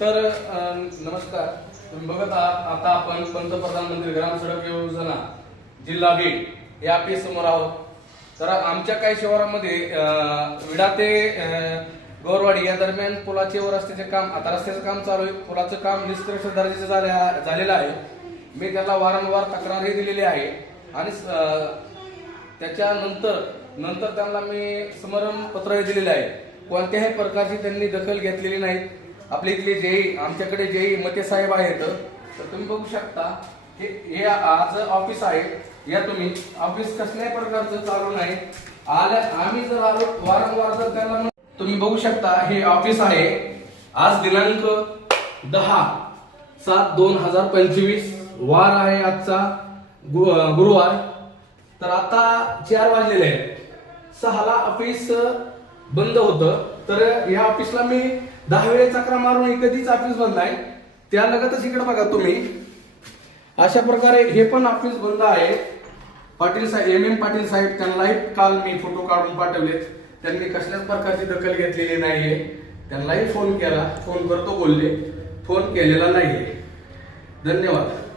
तर नमस्कार. तुम्ही बघत आहात आता आपण पंतप्रधान मंत्री ग्राम सडक योजना जिल्हा बीड या ऑफिस समोर आहोत. तर आमच्या काही शहरामध्ये विडा ते गौरवाडी या दरम्यान पुलाचे व रस्त्याचे काम, आता रस्त्याचं काम चालू आहे. पुलाचं काम निष्कर्ष दर्जाचं झालेलं आहे. मी त्याला वारंवार तक्रारही दिलेली आहे आणि त्याच्यानंतर त्यांना मी स्मरणपत्रही दिलेले आहे. कोणत्याही प्रकारची त्यांनी दखल घेतलेली नाही. आपल्या इथले जेई, आमच्याकडे जेई मते साहेब आहेत. तर तुम्ही बघू शकता की हे आज ऑफिस आहे. या तुम्ही ऑफिस कसल्याही प्रकारचं चालू नाही. आम्ही जर आलो वारंवार जर त्यांना, तुम्ही बघू शकता हे ऑफिस आहे. आज दिनांक 10/7/2025 वार आहे आजचा गुरुवार. तर आता 4 वाजलेले आहेत. 6ला ऑफिस बंद होतं. तर या ऑफिसला मी 10 वेळेस चक्रा मारून कधीच ऑफिस बंद आहे. त्या लगतच इकडे बघा तुम्ही, अशा प्रकारे हे पण ऑफिस बंद आहे. पाटील साहेब, MM पाटील साहेब, त्यांनाही काल मी फोटो काढून पाठवलेत. त्यांनी कसल्याच प्रकारची दखल घेतलेली नाहीये. त्यांनाही फोन केला, फोन करतो बोलले, फोन केलेला नाहीये. धन्यवाद.